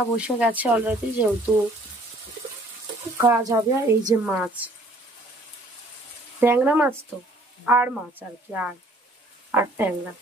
রান্না বসে গেছে অলরেডি, যেহেতু কাজ হবে। আর এই যে মাছ, ট্যাংরা মাছ তো, আর মাছ আর কি, আর ট্যাংরা।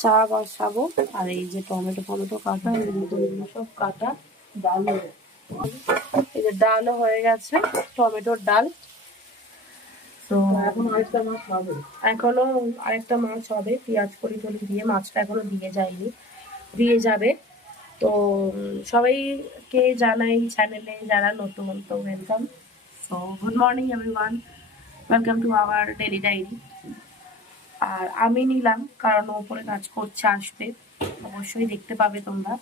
চা বসাবো। আর এই যে টমেটো ফমেটো কাটা, সব কাটা। এই যে ডালও হয়ে গেছে, টমেটোর ডাল। তো এখনো আরেকটা মাছ হবে, পেঁয়াজ কলি টলি দিয়ে। মাছটা এখনো দিয়ে যাবে। তো সবাইকে জানাই চ্যানেলে যারা নতুন, তো welcome. So good morning everyone, welcome to our daily diary. আর আমি নিলাম কারণ ওপরে কাজ করছে, আসবে, অবশ্যই দেখতে পাবে তোমরা।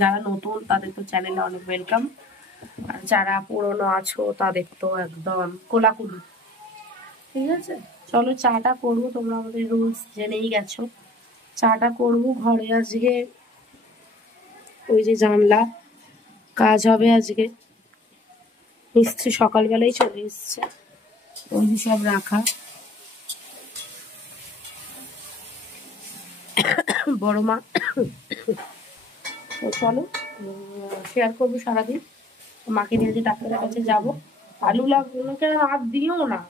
যারা নতুন তাদের তো চ্যানেলে অনেক ওয়েলকাম, আর যারা পুরনো আছো তাদের তো একদম কোলাকুলি। ঠিক আছে, চলো চাটা করবো। তোমরা আমাদের রুলস জেনেই গেছো। চাটা করবো ঘরে। আজকে ওই যে জানলা কাজ হবে আজকে, মিস্ত্রি সকালবেলায় চলে এসছে, ওই যে সব রাখা। বড় মা। তো চলো শেয়ার করবো সারাদিন। মাকে নিয়ে যে ডাক্তারের কাছে যাবো। আলু লাগলো কেন, আর দিও না,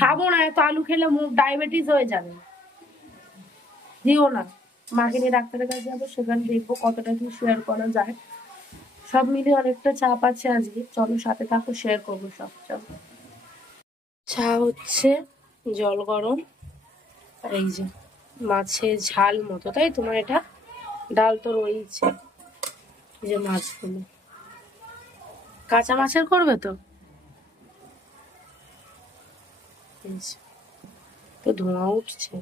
খাবো না এত আলু খেলে, মুখ ডায়াবেটিস হয়ে যাবে, দিও না। মাকে নিয়ে ডাক্তারের কাছে যাবো, সেখানে দেখবো কতটা কি শেয়ার করা যায়। সব মিলে অনেকটা চাপ আছে আজকে, চলো সাথে থাকো, শেয়ার করবো সব। চলো, চা হচ্ছে, জল গরম। আর এই যে মাছের ঝাল মতো, তাই তোমার এটা ডাল তো রয়েছে। এই যে মাছগুলো কাঁচা মাছের করবে তো, তো ধোঁয়া উঠছে।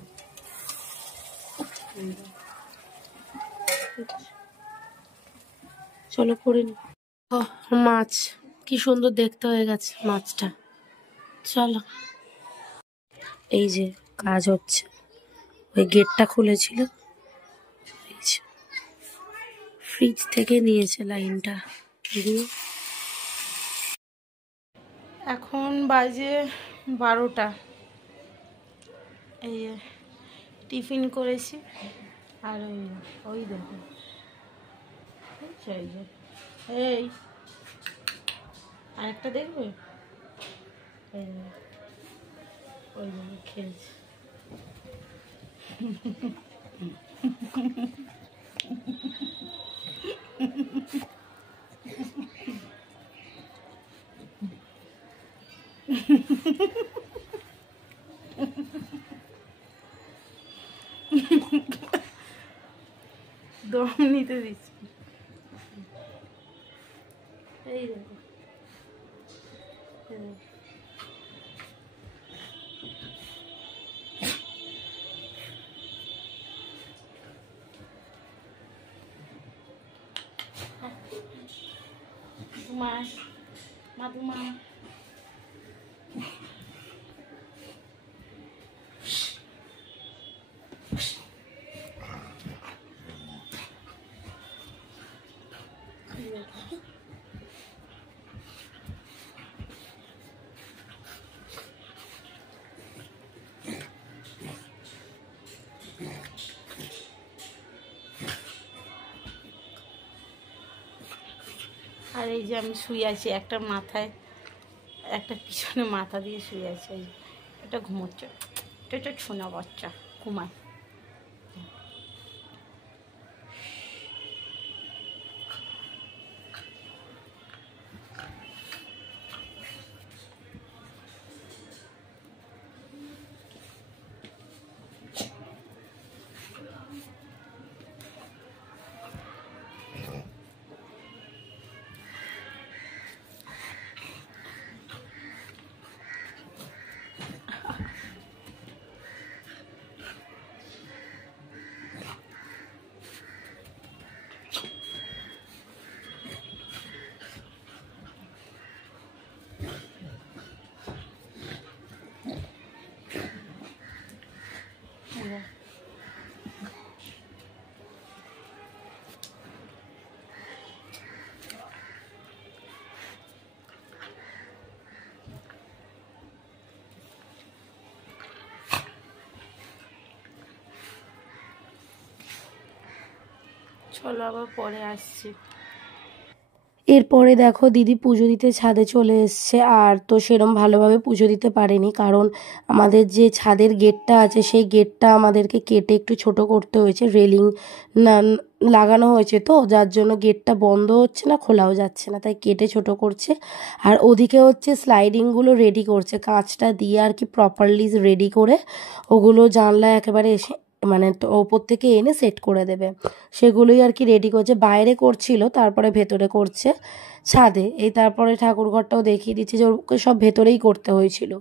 চলো করে নি। মাছ কি সুন্দর দেখতে হয়ে গেছে মাছটা। চলো, এই যে কাজ হচ্ছে, ওই গেটটা খুলেছিল, ফ্রিজ থেকে নিয়েছে লাইনটা দিয়ে। এখন বাজে 12টা। এই টিফিন করেছি। আর ওই দেখো, এই আরেকটা দেখবে, ওই খেয়েছে। দম নিতে দিচ্ছি। এই দেখো, মাদুমা আর এই যে আমি শুয়ে আছি, একটা মাথায় একটা পিছনে মাথা দিয়ে শুয়ে আছে। এটা ঘুমোচ্ছে, এটা ছোনা বাচ্চা ঘুমায়। চলো আবার পরে আসছি। এরপরে দেখো দিদি পুজো দিতে ছাদে চলে এসছে। আর তো সেরম ভালোভাবে পুজো দিতে পারেনি, কারণ আমাদের যে ছাদের গেটটা আছে সেই গেটটা আমাদেরকে কেটে একটু ছোট করতে হয়েছে। রেলিং না লাগানো হয়েছে, তো যার জন্য গেটটা বন্ধ হচ্ছে না, খোলাও যাচ্ছে না, তাই কেটে ছোট করছে। আর ওদিকে হচ্ছে স্লাইডিংগুলো রেডি করছে, কাঁচটা দিয়ে আর কি প্রপারলি রেডি করে ওগুলো জানলায় একেবারে এসে মানে ওপর থেকে এনে সেট করে দেবে। সেগুলোই আর কি রেডি করছে, বাইরে করছিল তারপরে ভেতরে করছে ছাদে। এই তারপরে ঠাকুরঘরটাও দেখিয়ে দিচ্ছে যে ওকে সব ভেতরেই করতে হয়েছিল।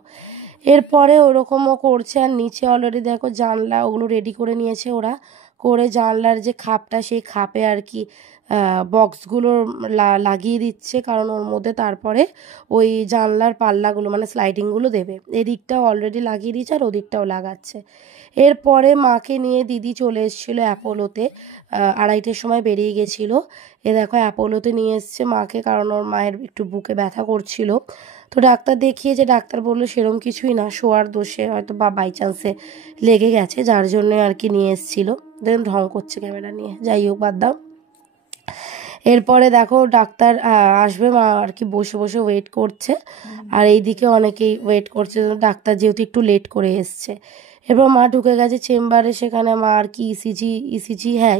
এরপরে ওরকমও করছে। আর নিচে অলরেডি দেখো জানলা ওগুলো রেডি করে নিয়েছে ওরা, করে জানলার যে খাপটা সেই খাপে আর কি বক্সগুলো লাগিয়ে দিচ্ছে, কারণ ওর মধ্যে তারপরে ওই জানলার পাল্লাগুলো মানে স্লাইডিংগুলো দেবে। এদিকটাও অলরেডি লাগিয়ে দিচ্ছে আর ওদিকটাও লাগাচ্ছে। এরপরে মাকে নিয়ে দিদি চলে এসেছিলো অ্যাপোলোতে, 2:30টার সময় বেরিয়ে গেছিলো। এ দেখো অ্যাপোলোতে নিয়ে এসছে মাকে, কারণ ওর মায়ের একটু বুকে ব্যথা করছিল। তো ডাক্তার দেখিয়েছে, ডাক্তার বললো সেরম কিছুই না, শোয়ার দোষে হয়তো বা বাই চান্সে লেগে গেছে, যার জন্য আর কি নিয়ে এসেছিলো। দেখুন ঢং করছে ক্যামেরা নিয়ে, যাই হোক বাদ দাও। এরপরে দেখো ডাক্তার আসবে, মা আর কি বসে বসে ওয়েট করছে। আর এইদিকে অনেকেই ওয়েট করছে, ডাক্তার যেহেতু একটু লেট করে এসছে। এরপর মা ঢুকে গেছে চেম্বারে, সেখানে মা আর কি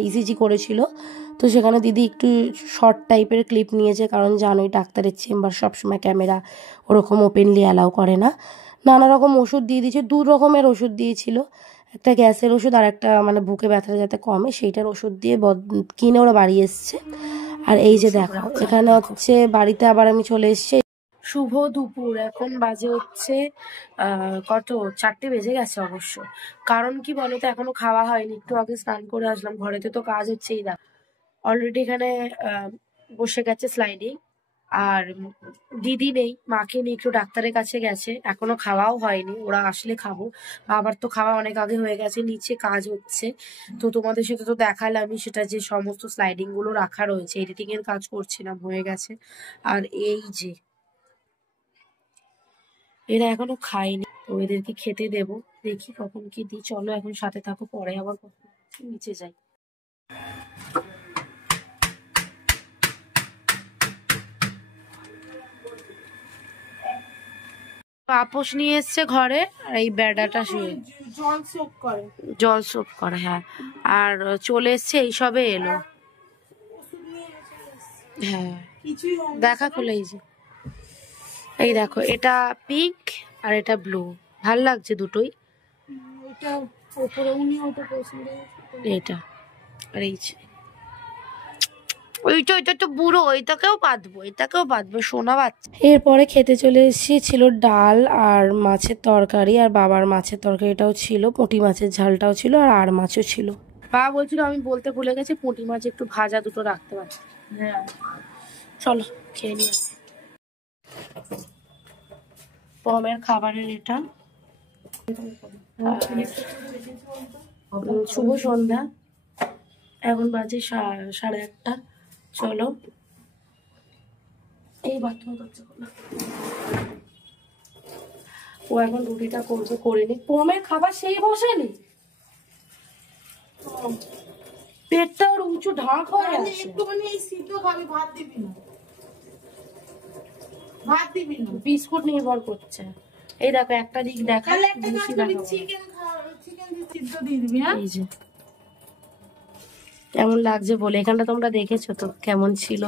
ইসিজি করেছিল। তো সেখানে দিদি একটু শর্ট টাইপের ক্লিপ নিয়েছে, কারণ জানোই ডাক্তারের চেম্বার সবসময় ক্যামেরা ওরকম ওপেনলি অ্যালাউ করে না। নানা রকম ওষুধ দিয়ে দিয়েছে, 2 রকমের ওষুধ দিয়েছিল, একটা গ্যাসের ওষুধ আর একটা মানে বুকে ব্যথাটা যাতে কমে সেইটার ওষুধ দিয়ে কিনে ওরা বাড়ি এসছে। আর এই যে দেখো এখানে হচ্ছে বাড়িতে আবার আমি চলে এসেছি। শুভ দুপুর, এখন বাজে হচ্ছে কত 4টে বেজে গেছে অবশ্য। কারণ কি বলতো, এখনো খাওয়া হয়নি, একটু আগে স্নান করে আসলাম, ঘরেতে তো কাজ হচ্ছেই না। অলরেডি এখানে বসে গেছে স্লাইডিং। আর দিদি নেই, মাকে নিয়ে একটু ডাক্তারের কাছে গেছে, এখনো খাওয়াও হয়নি, ওরা আসলে খাবো। আবার তো খাওয়া অনেক আগে হয়ে গেছে, নিচে কাজ হচ্ছে। তো তোমাদের সাথে তো দেখালামই সেটা, যে সমস্ত স্লাইডিং গুলো রাখা রয়েছে, এডিটিং এর কাজ করছিলাম, হয়ে গেছে। আর এই যে এরা এখনো খায়নি, তো এদেরকে খেতে দেব, দেখি কখন কি দিই। চলো এখন সাথে থাকো, পরে আবার কখন নিচে যাই। পাপোশ নিয়ে এসছে ঘরে, আর এই বেড়াটা শুয়ে জল সোপ করে, হ্যাঁ। আর চলে এসছে, এইসবে এলো, হ্যাঁ দেখা খুলে। এই যে এই দেখো, এটা পিঙ্ক আর এটা ব্লু, ভাল লাগছে দুটোই। এটা আর এই যে ওইটা তো বুড়ো, এটাকেও বাঁধবো সোনা বাচ্চা। এরপরে খেতে চলে এসেছি, ছিল ডাল আর মাছের তরকারি, আর বাবার মাছের তরকারিটাও ছিল, পুঁটি মাছের ঝালটাও ছিল, আর মাছও ছিল। বাবা বলছিল, আমি বলতে ভুলে গেছি, পুঁটি মাছ একটু ভাজা দুটো রাখতে পারছি। হ্যাঁ চলো খেয়ে নিই। পমের খাবারের এটা। শুভ সন্ধ্যা, এখন বাজে 8:30। চলো এই বাথরুম ও এখন রুটিটা করবে, করে নি। পমের খাবার সেই বসেনি, পেটটা ওর উঁচু ঢাক হয়ে আছে। একটুখানি এই সিদ্ধ খাবি, ভাত দিবি না, বিস্কুট নির্ভর করছে। এই দেখো একটা দিক দেখা, কেমন লাগছে বলে। এখানটা তোমরা দেখেছো তো কেমন ছিল।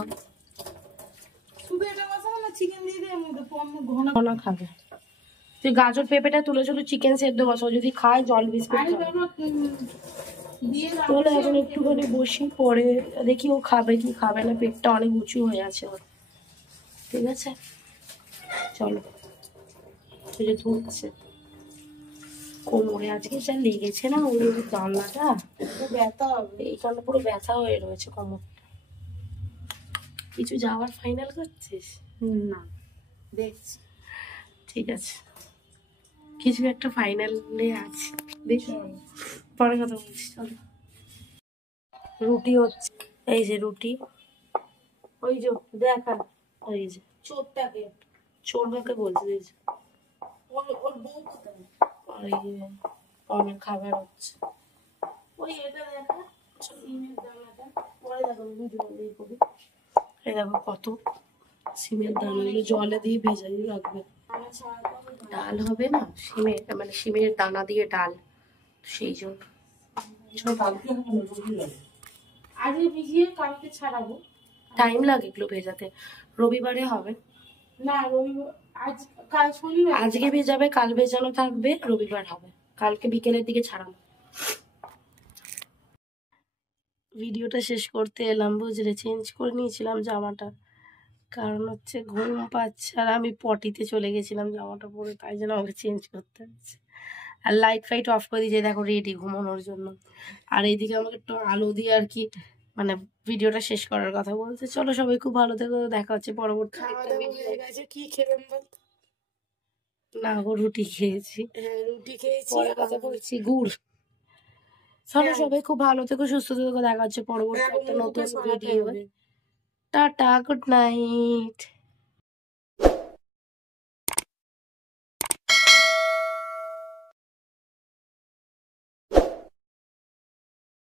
ঘন খাবে, তুই গাজর পেঁপেটা তুলে শুধু চিকেন সেদ্ধ বসাও, যদি খায় জল বিস্কুট। চলো এখন একটুখানি বসি, পরে দেখি ও খাবে কি খাবে না, পেটটা অনেক উঁচু হয়ে আছে ওর। ঠিক আছে চলো। যে ধরছে কোমরে আজকে যা লেগেছে না, ওই জানলাটা ব্যথা হবে, এইখানে পুরো ব্যথা হয়ে রয়েছে কোমরটা। কিছু যাওয়ার ফাইনাল করছিস? না দেখছি, ঠিক আছে কিছু একটা ফাইনালে আছে, দেখি পরে কথা বলছি। চলো রুটি হচ্ছে, এই যে রুটি, ওই যে দেখা, ওই যে চোরটাকে, চোর কাকে বলছে, এই যে ওর বউ কোথায়, আর অনেক খাবার হচ্ছে, ওই এটা দেখা সিমের দানাটা, পরে দেখো ভিডিও দিয়ে করি। এই দেখো কত সিমের দানাগুলো জলে দিয়ে ভেজাই রাখবে। ডাল হবে না সিমের, মানে সিমের দানা দিয়ে ডাল, সেই জন্য আজকে ভিজিয়ে কালকে ছাড়াবো। টাইম লাগে এগুলো ভেজাতে। রবিবারে হবে না, রবিবার আজ কাল শনিবার। আজকে ভেজাবে, কাল ভেজানো থাকবে, রবিবার হবে, কালকে বিকেলের দিকে ছাড়ানো। ভিডিওটা শেষ করতে এলাম বুঝলে, চেঞ্জ করে নিয়েছিলাম জামাটা, কারণ হচ্ছে ঘুম পাচ্ছে আর আমি পটিতে চলে গেছিলাম জামাটা পরে, তাই জন্য আমাকে চেঞ্জ করতে হচ্ছে। আর লাইট ফাইট অফ করে দিয়েছে, দেখো রেডি ঘুমানোর জন্য। আর এইদিকে আমাকে একটু আলো দিয়ে আর কি মানে ভিডিওটা শেষ করার কথা বলছে। চলো সবাই খুব ভালো থেকো, দেখা হচ্ছে পরবর্তী খাওয়া দাওয়া হয়ে গেছে। কি খেলাম বলতো? না গো, রুটি খেয়েছি। হ্যাঁ, রুটি খেয়েছি। পরে কথা বলছি, গুড়। চলো সবাই খুব ভালো থেকো, সুস্থ থেকো, দেখা হচ্ছে পরবর্তী একটা নতুন ভিডিও। Tata, good night.